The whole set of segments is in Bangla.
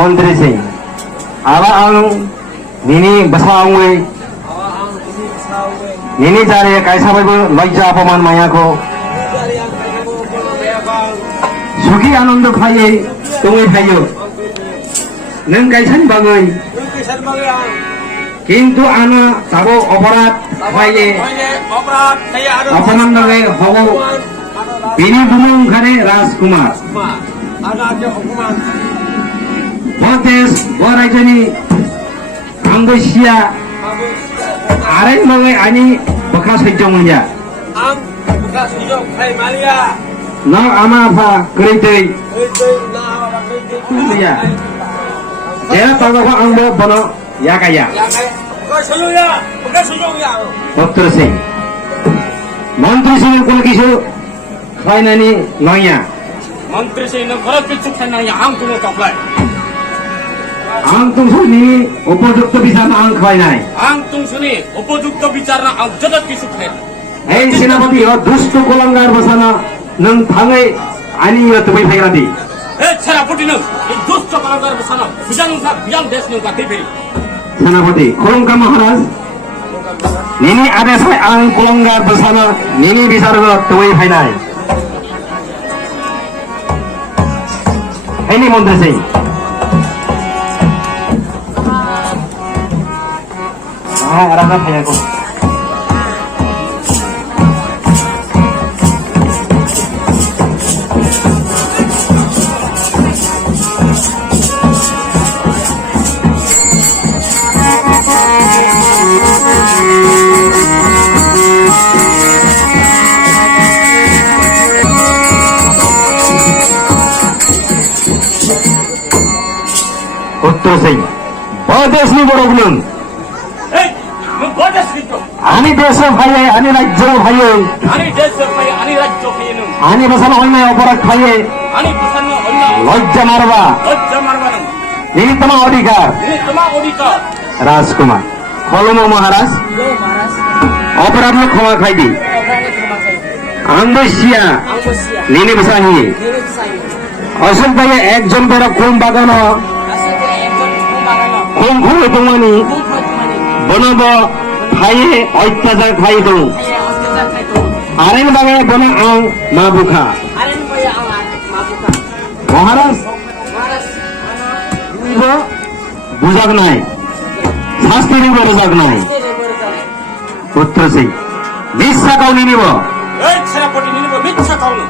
Menteri Sing. Awa ang nini basawai. Nini jari kaisa baibo lajja apaman maya ko. Suki anando khaye tungui khayo. Neng kaisan bagai. Kintu ana tabo operat khaye. Apaman bagai hobo. Bini bumung khane Rajkumar. Botes borajani anggosia areng bagai ani bekas hijongnya. Bekas hijau kai Maria. Na ama apa kerja? Ya. Dia tahu apa angbo bono ya kaya. Bekas hijau ya, bekas hijau ya. Dokter Singh. Menteri Singh kul kisu kainani naya. Menteri Singh nak berat kecuk naya angtung kaplai. Angtung suni upajukta bicara ang kainai. Angtung suni upajukta bicara ang jadat kisuk hai. Hei senapati o dustu kolanggar basana nang thangai ani ya tupai phairati. Hei senapati nang dustu kolanggar basana bijang des nang ka tipe. Senapati Kolongka Maharaj nini ada sai ang kolanggar basana nini bicara tupai phainai. Ini Menteri Singh. Arana phaya ko. Uttar Singh. Bodes ni borogulun. Hei, nung bodes gitu. Ani desa bhaye, ani rajya bhaye. Ani despai, ani rajyo pai nung. Ani basana hoina operat bhaye. Ani pasanno onna. Lajja marwa. Lajja marwa nung. Ini tama odikar. Ini tama odikar. Rajkumar. Kolomo Maharaj. Operat lo khoma khaidi. Anggosia. Nini basahi. Asal bhaye ekjon bera khum bagano. Khum khum tumani. Bonobo khaye অত্যাচার খাই তো আরেন বাগে বনে আং মা বুখা মহারাজ বুঝাক নাই শাস্তি নিব বুঝাক নাই পুত্র সিং মিথ্যা কাউনি নিব Hei senapati nini bo mitsa kaunu.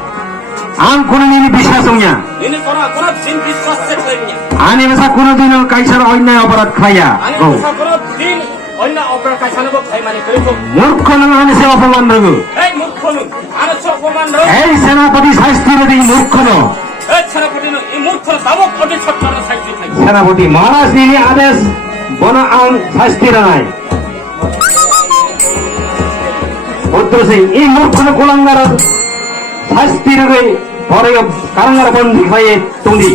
আং কোন নিনি বিশ্বাস হইয়া Ini kono sin biswas set lainnya. আনি ভাষা কোনদিন কাইসার অন্যায় অপরাধ খাইয়া Ani bisa kono din onna opera kaisana bo khai mani koi মূর্খ নামে সে অপমান Raghu Hei murkhonu. Ana chokoman ro. এই সেনাপতি শাস্তি রবি মূর্খ ন Hei senapati no i murkhonu dabok odi chottarna saiti thai. সেনাপতি মহারাজ নিনি আদেশ বন আং শাস্তি নাই পুত্র সিং এই মূর্খ কোলাঙ্গার শাস্তি রবে পরে কারাঙ্গার বন্দি খাইয়ে তুলি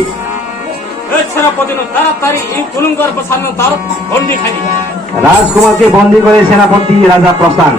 Hei senapati no taratari i kulungar pasanno tarot bondi khai. রাজকুমারকে বন্দী করে সেনাপতি রাজা প্রস্থান